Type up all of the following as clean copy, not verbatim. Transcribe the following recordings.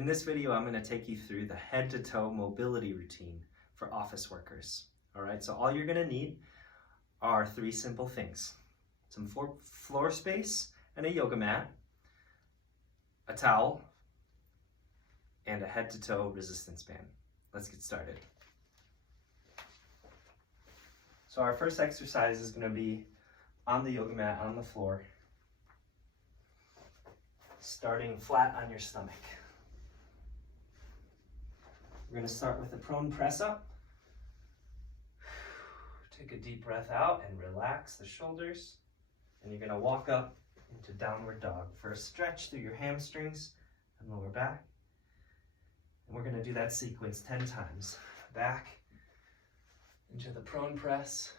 In this video, I'm going to take you through the head-to-toe mobility routine for office workers. All right, so all you're going to need are three simple things: some floor space and a yoga mat, a towel, and a head-to-toe resistance band. Let's get started. So our first exercise is going to be on the yoga mat on the floor, starting flat on your stomach. We're going to start with a prone press up. Take a deep breath out and relax the shoulders. And you're going to walk up into downward dog for a stretch through your hamstrings and lower back. And we're going to do that sequence 10 times. Back into the prone press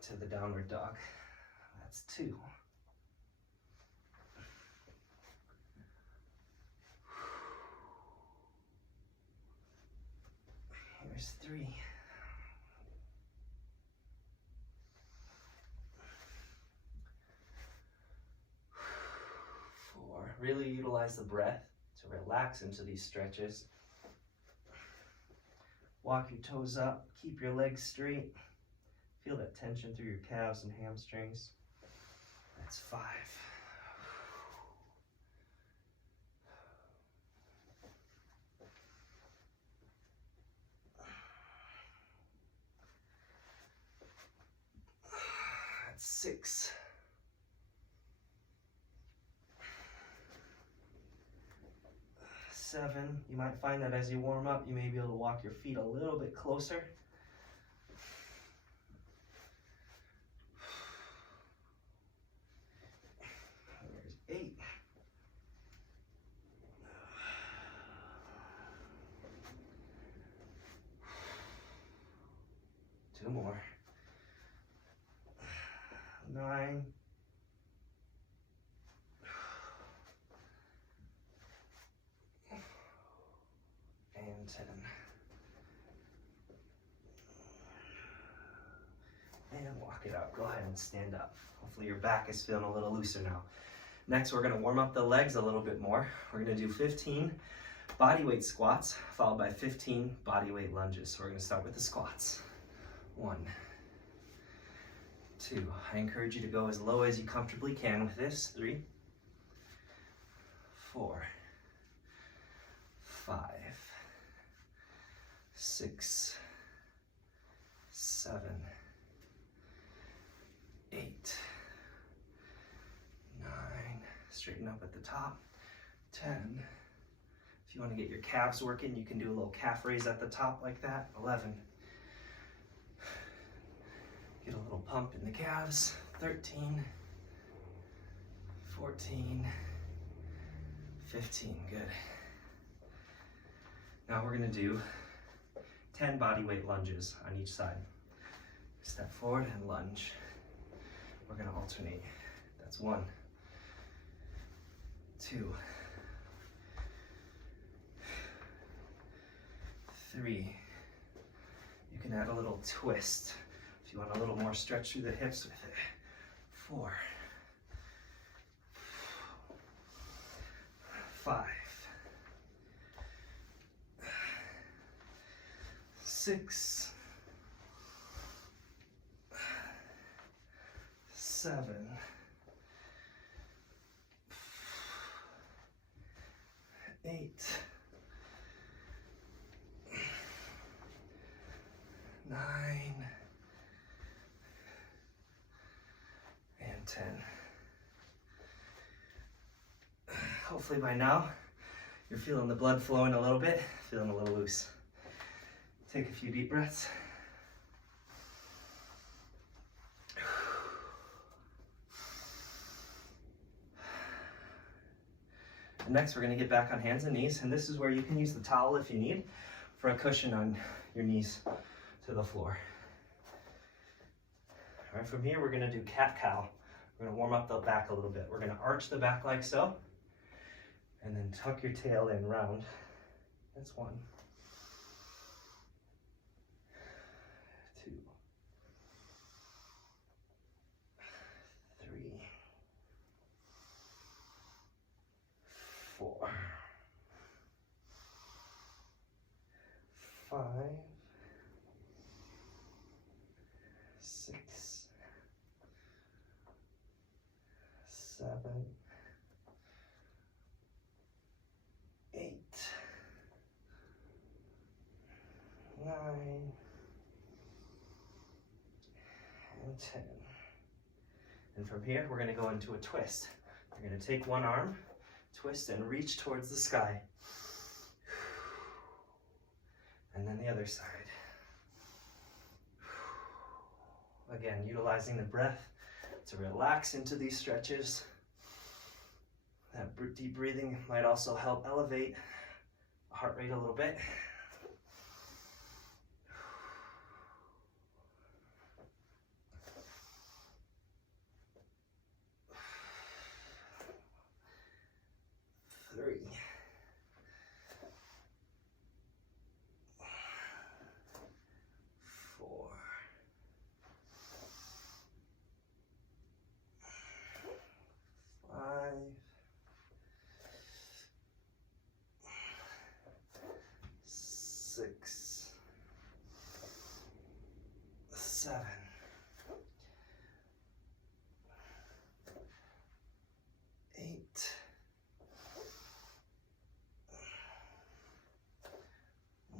to the downward dog. That's 2. Here's 3. 4. Really utilize the breath to relax into these stretches. Walk your toes up, keep your legs straight. Feel that tension through your calves and hamstrings. That's 5. That's 6. 7. You might find that as you warm up, you may be able to walk your feet a little bit closer. There's 8. 2 more. 9. And 10. And walk it out. Go ahead and stand up. Hopefully your back is feeling a little looser now. Next, we're going to warm up the legs a little bit more. We're going to do 15 bodyweight squats, followed by 15 bodyweight lunges. So we're going to start with the squats. 1, 2. I encourage you to go as low as you comfortably can with this. 3, 4, 5, 6, 7, 8, 9. Straighten up at the top. 10. If you want to get your calves working, you can do a little calf raise at the top like that. 11. Get a little pump in the calves. 13, 14, 15. Good. Now we're going to do 10 bodyweight lunges on each side. Step forward and lunge. We're going to alternate. That's 1, 2, 3. You can add a little twist if you want a little more stretch through the hips with it. 4, 5, 6, 7, 8, 9, and 10. Hopefully by now you're feeling the blood flowing a little bit, feeling a little loose. Take a few deep breaths. And next, we're going to get back on hands and knees, and this is where you can use the towel if you need for a cushion on your knees to the floor. All right, from here, we're going to do cat-cow. We're going to warm up the back a little bit. We're going to arch the back like so, and then tuck your tail in round. That's 1. 2, 3, 10. And from here, we're going to go into a twist. We're going to take one arm, twist, and reach towards the sky. And then the other side. Again, utilizing the breath to relax into these stretches. That deep breathing might also help elevate the heart rate a little bit. Three. 4. 5. 6. 7. 8.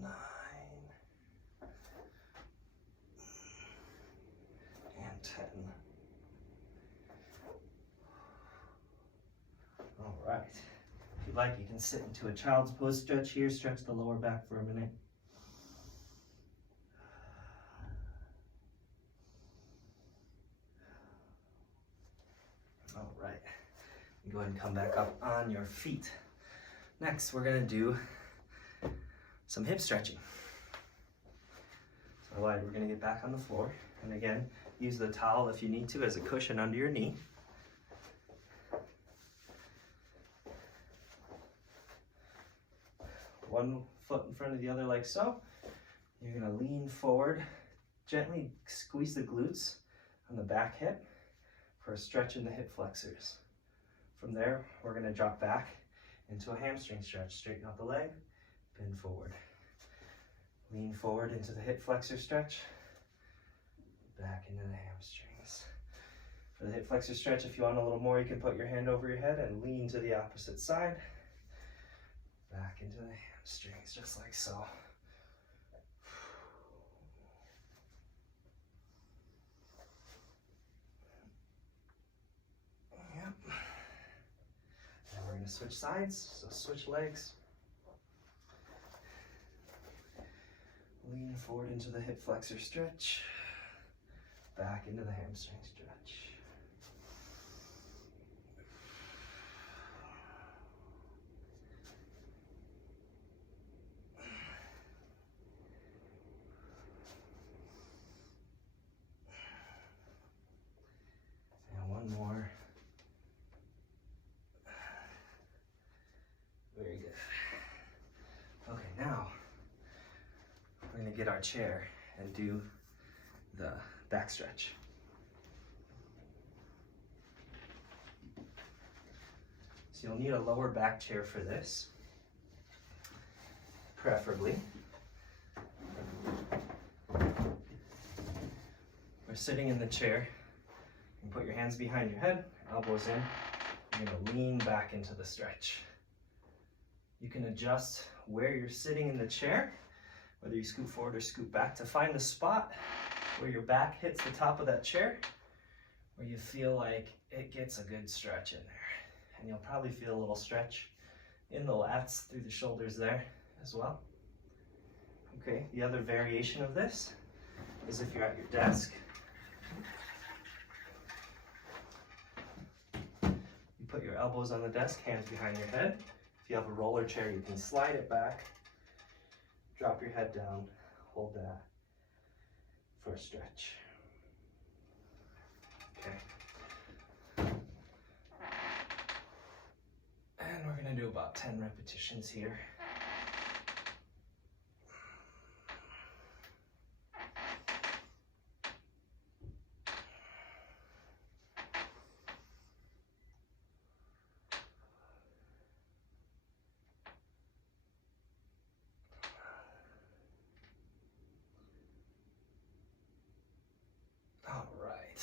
9. And 10. All right. If you'd like, you can sit into a child's pose stretch here. Stretch the lower back for a minute. All right. Go ahead and come back up on your feet. Next, we're going to do some hip stretching. So we're going to get back on the floor. And again, use the towel if you need to as a cushion under your knee. One foot in front of the other like so. You're going to lean forward, gently squeeze the glutes on the back hip for a stretch in the hip flexors. From there, we're going to drop back into a hamstring stretch. Straighten out the leg, bend forward. Lean forward into the hip flexor stretch, back into the hamstrings. For the hip flexor stretch, if you want a little more, you can put your hand over your head and lean to the opposite side. Back into the hamstrings, just like so. Yep. Now we're going to switch sides, so switch legs. Lean forward into the hip flexor stretch, back into the hamstring stretch. And one more. Very good. Okay, now we're going to get our chair and do the back stretch. So you'll need a lower back chair for this, preferably. We're sitting in the chair. You can put your hands behind your head, elbows in. You're going to lean back into the stretch. You can adjust where you're sitting in the chair, whether you scoot forward or scoot back, to find the spot where your back hits the top of that chair, where you feel like it gets a good stretch in there. And you'll probably feel a little stretch in the lats through the shoulders there as well. Okay, the other variation of this is if you're at your desk. You put your elbows on the desk, hands behind your head. If you have a roller chair, you can slide it back, drop your head down, hold that for a stretch. Okay. And we're going to do about 10 repetitions here. All right.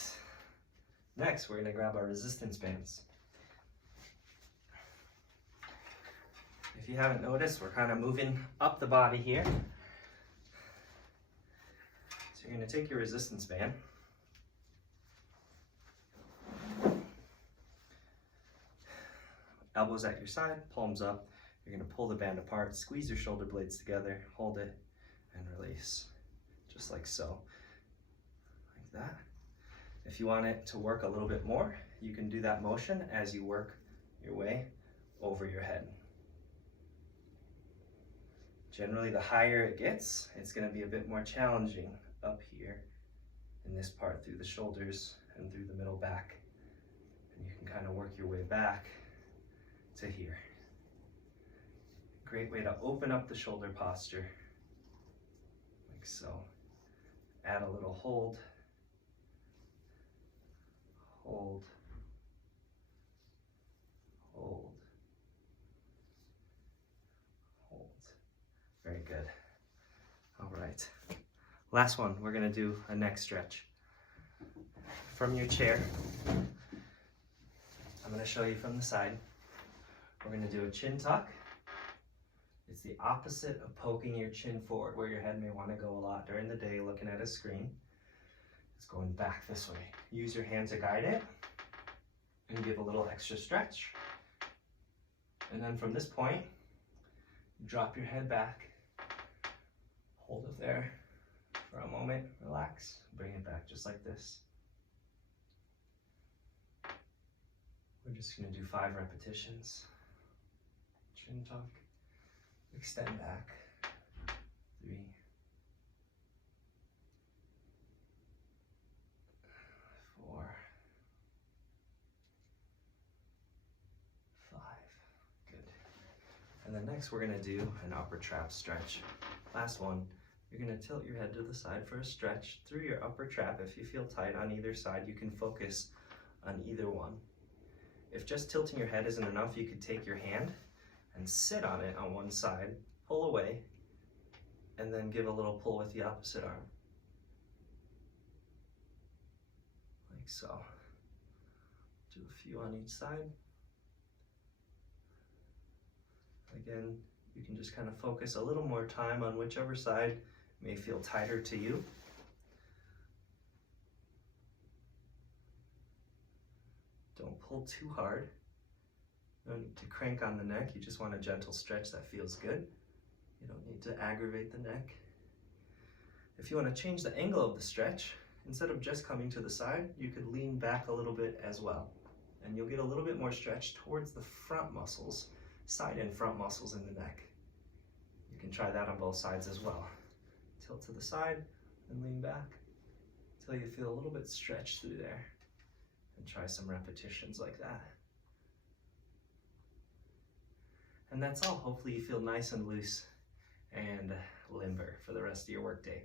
Next, we're going to grab our resistance bands. If you haven't noticed, we're kind of moving up the body here. So you're going to take your resistance band elbows at your side, palms up. You're gonna pull the band apart, squeeze your shoulder blades together, hold it, and release, just like so, like that. If you want it to work a little bit more, you can do that motion as you work your way over your head. Generally, the higher it gets, it's gonna be a bit more challenging up here in this part through the shoulders and through the middle back. And you can kind of work your way back to here. Great way to open up the shoulder posture, like so. Add a little hold, hold, hold, hold. Very good. All right. Last one, we're gonna do a neck stretch. From your chair, I'm gonna show you from the side. We're gonna do a chin tuck. It's the opposite of poking your chin forward, where your head may wanna go a lot during the day looking at a screen. It's going back this way. Use your hand to guide it and give a little extra stretch. And then from this point, drop your head back, hold it there for a moment, relax, bring it back just like this. We're just gonna do 5 repetitions. Chin tuck, extend back, 3, 4, 5, good. And then next we're gonna do an upper trap stretch. Last one, you're gonna tilt your head to the side for a stretch through your upper trap. If you feel tight on either side, you can focus on either one. If just tilting your head isn't enough, you could take your hand and sit on it on one side, pull away, and then give a little pull with the opposite arm. Like so. Do a few on each side. Again, you can just kind of focus a little more time on whichever side may feel tighter to you. Don't pull too hard. No need to crank on the neck. You just want a gentle stretch that feels good. You don't need to aggravate the neck. If you want to change the angle of the stretch, instead of just coming to the side, you could lean back a little bit as well. And you'll get a little bit more stretch towards the front muscles, side and front muscles in the neck. You can try that on both sides as well. Tilt to the side and lean back until you feel a little bit stretched through there. And try some repetitions like that. And that's all. Hopefully you feel nice and loose and limber for the rest of your workday.